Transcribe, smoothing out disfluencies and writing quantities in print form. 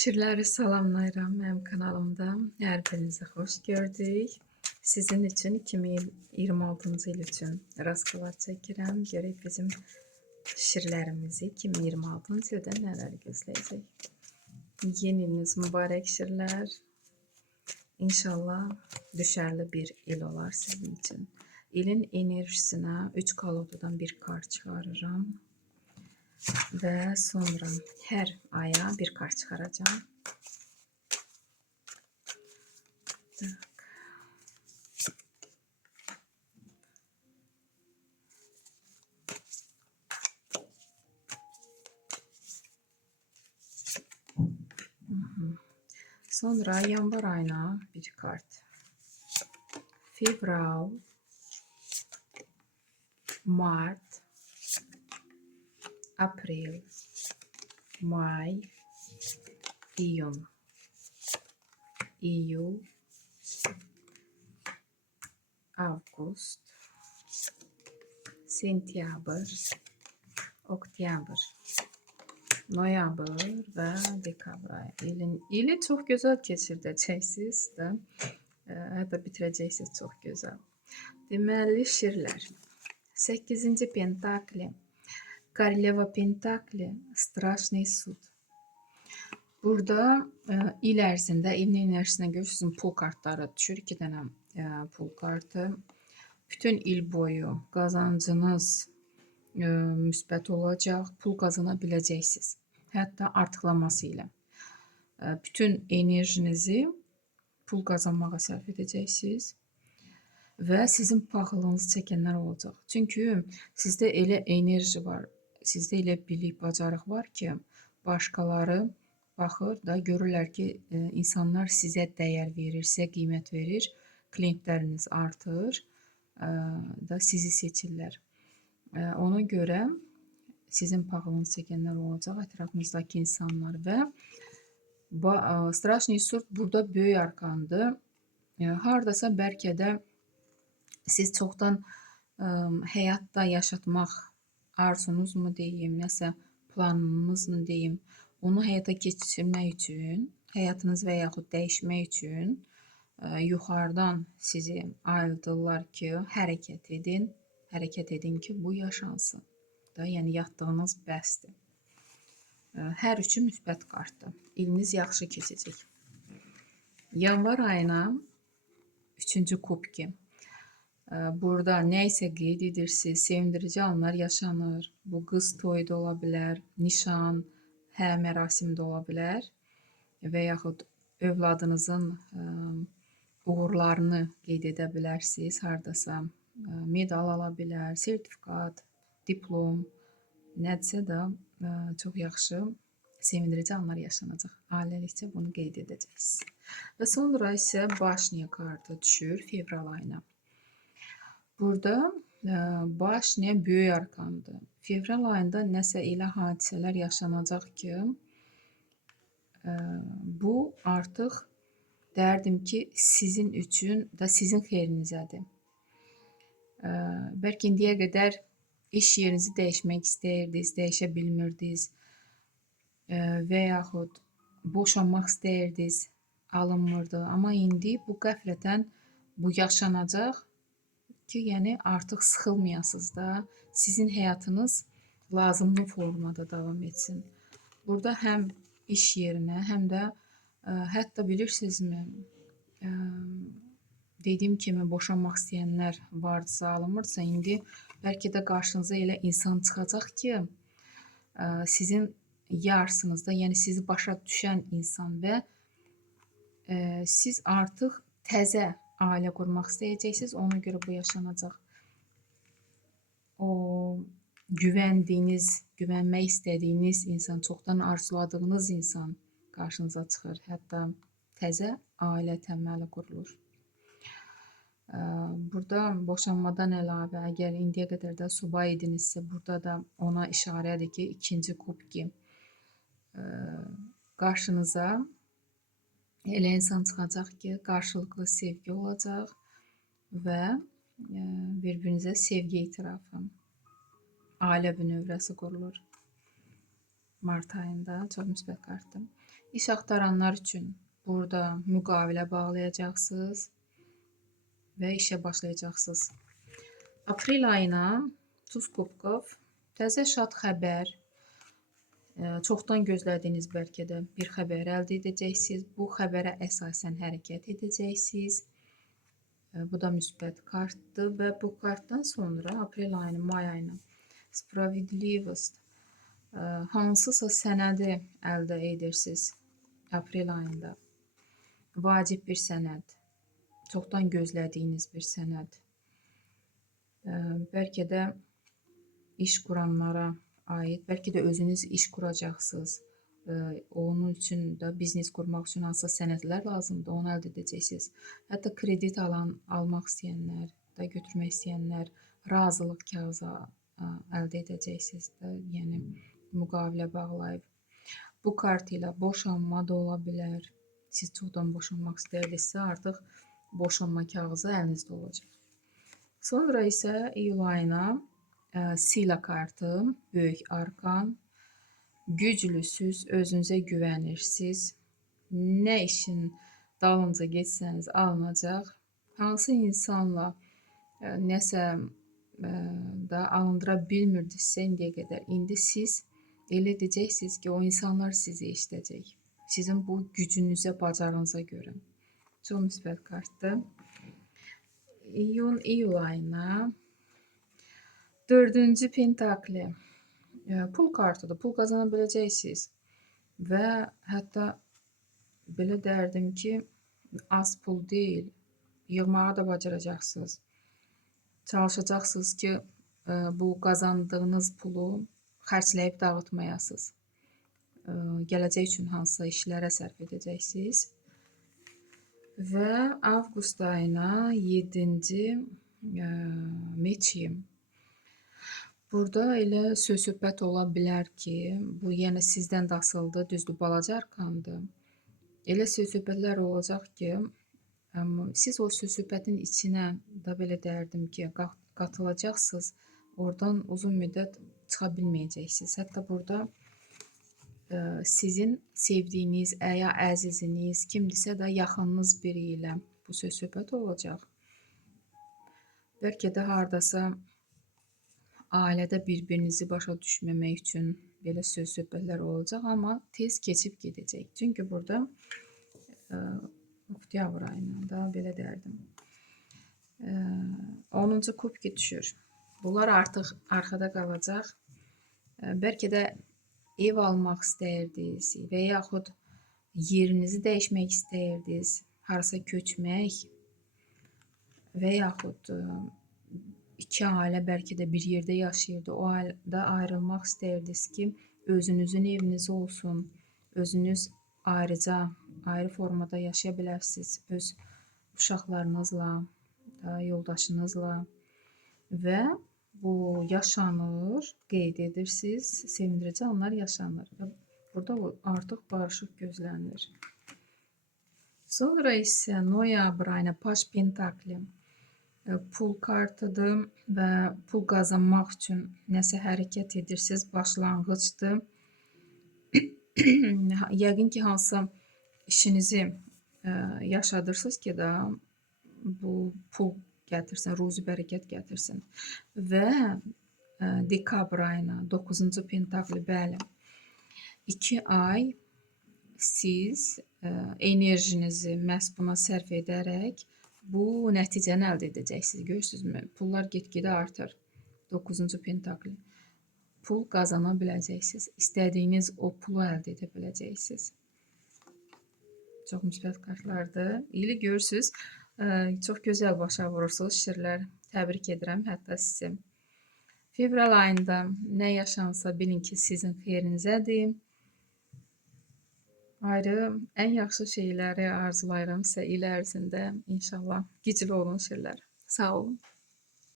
Şirləri salamlayıram mənim kanalımda. Hər birinizi xoş gördük. Sizin üçün 2026-cı il üçün rastqalar çəkirəm. Görək bizim şirlərimizi 2026-cı ildə nələr gözləyəcək. Yeni iliniz mübarək şirlər. İnşallah düşərli bir il olar sizin üçün. İlin enerjisinə 3 koloddan bir kart çıxarıram. Və sonra hər aya bir kart çıxaracağım. Tak. Sonra yanvar ayına bir kart. Fevral, Mart, April, May, İyun, İyul, Avqust, Sentyabr, Oktyabr, Noyabr və dekabr ayı. İli çox gözəl keçirdəcəksiniz də. Hətta bitirəcəksiniz çox gözəl. Deməli, şirlər. 8-ci Pentakli, Koroleva Pentakli, Страшный суд. Burada il ərzində, ilin enerjisinə görə sizin pul kartları düşür. 2 dənə pul kartı. Bütün il boyu qazancınız müsbət olacaq. Pul qazana biləcəksiniz. Hətta artıqlaması ilə. Bütün enerjinizi pul qazanmağa sərf edəcəksiniz. Və sizin paxıllığınızı çəkənlər olacaq. Çünki sizdə elə enerji var, sizdə elə bilik, bacarıq var ki, başqaları baxır da, görürlər ki, insanlar sizə dəyər verir, sizə qiymət verir, klientləriniz artır da sizi seçirlər. Ona görə sizin paxıllığınızı çəkənlər olacaq, ətrafınızdakı insanlar və Страшный суд burada böyük arkandır. Hardasa bəlkə də siz çoxdan həyatda yaşatmaq arzunuz mu deyim, nəsə planınız mı deyim, onu həyata keçirmək üçün, həyatınız və yaxud dəyişmək üçün yuxarıdan sizi ayıldırlar ki, hərəkət edin ki, bu yaşansın. Da, yəni yatdığınız bəsdir. Hər üçü müsbət kartdır. İliniz yaxşı keçəcək. Yanvar ayına 3-cü kubki. Burada nə isə qeyd edirsiniz, sevindirici anlar yaşanır. Bu qız toyu da ola bilər, nişan, mərasim də ola bilər və yaxud övladınızın uğurlarını qeyd edə bilərsiniz. Hardasa medal ala bilər, sertifikat, diplom, nədirsə də çox yaxşı, sevindirici anlar yaşanacaq. Ailəlikcə bunu qeyd edəcəksiniz. Və sonra isə Bashnya kartı düşür fevral ayına. Burada Bashnya böyük arkandır. Fevral ayında nəsə elə hadisələr yaşanacaq ki, bu artıq dərdim ki, sizin üçün də sizin xeyrinizədir. Bəlkə indiyə qədər iş yerinizi dəyişmək istəyirdiniz, dəyişə bilmirdiniz və yaxud boşanmaq istəyirdiniz, alınmırdı. Amma indi bu qəflətən bu yaşanacaq ki, yəni artıq sıxılmayasınız da, sizin həyatınız lazımlı formada davam etsin. Burada həm iş yerinə, həm də hətta bilirsinizmi, dediyim kimi boşanmaq istəyənlər varsa, alınmırsa, indi bəlkə də qarşınıza elə insan çıxacaq ki, sizin yarsınızda, yəni sizi başa düşən insan və siz artıq təzə ailə qurmaq istəyəcəksiniz, ona görə bu yaşanacaq. O güvəndiyiniz, güvənmək istədiyiniz insan, çoxdan arzuladığınız insan qarşınıza çıxır. Hətta təzə ailə təməli qurulur. Burada boşanmadan əlavə, əgər indiyə qədər də subay idinizsə, burada da ona işarədir ki, 2-ci kubki qarşınıza elə insan çıxacaq ki, qarşılıqlı sevgi olacaq və bir-birinizə sevgi itirafı, ailə bünövrəsi qurulur. Mart ayında çox müsbət kartdır. İş axtaranlar üçün burada müqavilə bağlayacaqsınız və işə başlayacaqsınız. Aprel ayına Tuz kubkov, təzə şad xəbər, çoxdan gözlədiyiniz bəlkə də bir xəbər əldə edəcəksiniz. Bu xəbərə əsasən hərəkət edəcəksiniz. Bu da müsbət kartdır və bu kartdan sonra aprel ayını, may ayını Spravedlivost, hansısa sənədi əldə edirsiniz aprel ayında. Vacib bir sənəd, çoxdan gözlədiyiniz bir sənəd. Bəlkə də iş quranlara aid, bəlkə də özünüz iş quracaqsınız. Onun üçün də biznes qurmaq üçün hansısa sənədlər lazımdır, onu əldə edəcəksiniz. Hətta kredit almaq istəyənlər, da götürmək istəyənlər razılıq kağızı əldə edəcəksiniz də, yəni müqavilə bağlayıb. Bu kart ilə boşanma da ola bilər. Siz çoxdan boşanmaq istəyirsizsə, artıq boşanma kağızı əlinizdə olacaq. Sonra isə iyul ayına Sila kartı, böyük arkan, güclüsüz, özünüzə güvənirsiniz. Nə işin dalınca getsəniz alınacaq. Hansı insanla nəsə da alındıra bilmirdinizsə indiyə qədər, indi siz elə edəcəksiniz ki, o insanlar sizi eşidəcək. Sizin bu gücünüzə, bacarığınıza görə. Çox müsbət kartdır. İyul ayına 4-cü Pentakli, pul kartıdır. Pul qazana biləcəksiniz və hətta belə dərdim ki, az pul deyil, yığmağı da bacaracaqsınız. Çalışacaqsınız ki, bu qazandığınız pulu xərcləyib dağıtmayasınız. Gələcək üçün hansısa işlərə sərf edəcəksiniz. Və avqust ayına 7-ci Meçi. Burada elə söz-söhbət ola bilər ki, bu yenə sizdən də asılıdır, düzdür, balaca arkandır. Elə söz-söhbətlər olacaq ki, siz o söz-söhbətin içinə da belə dərdim ki, qatılacaqsınız, oradan uzun müddət çıxa bilməyəcəksiniz. Hətta burada sizin sevdiyiniz, ya əziziniz, kimdirsə də yaxınınız biri ilə bu söz-söhbət olacaq. Bəlkə də hardasa ailədə bir-birinizi başa düşməmək üçün belə söz-söhbətlər olacaq, amma tez keçib gedəcək. Çünki burada oktyabr ayında belə dərdim. 10-cu kubki düşür. Bunlar artıq arxada qalacaq. Bəlkə də ev almaq istəyirdiniz və yaxud yerinizi dəyişmək istəyirdiniz, harasa köçmək və yaxud iki ailə bəlkə də bir yerdə yaşayırdı. O ailədə ayrılmaq istəyirdiniz ki, özünüzün eviniz olsun, özünüz ayrıca, ayrı formada yaşaya bilərsiniz öz uşaqlarınızla, yoldaşınızla və bu yaşanır, qeyd edirsiniz, sevindirici anlar yaşanır. Burada artıq barışıq gözlənilir. Sonra isə noyabr ayına Paş Pentakli, pul kartıdır və pul qazanmaq üçün nəsə hərəkət edirsiniz, başlanğıcdır. Yəqin ki, hansısa işinizi yaşadırsınız ki, bu pul gətirsin, ruzi bərəkət gətirsin. Və dekabr ayına 9-cu Pentakli, bəli, 2 ay siz enerjinizi məhz buna sərf edərək bu nəticəni əldə edəcəksiniz. Görürsünüzmü? Pullar get-gedə artır. 9-cu Pentakli. Pul qazana biləcəksiniz. İstədiyiniz o pulu əldə edə biləcəksiniz. Çox müsbət kartlardır. İli görürsünüz. Çox gözəl başa vurursunuz şirlər. Təbrik edirəm hətta sizi. Fevral ayında nə yaşansa bilin ki, sizin xeyrinizədir. Ayrı ən yaxşı şeyləri arzulayıram sizə il ərzində. İnşallah güclü olun şirlər. Sağ olun.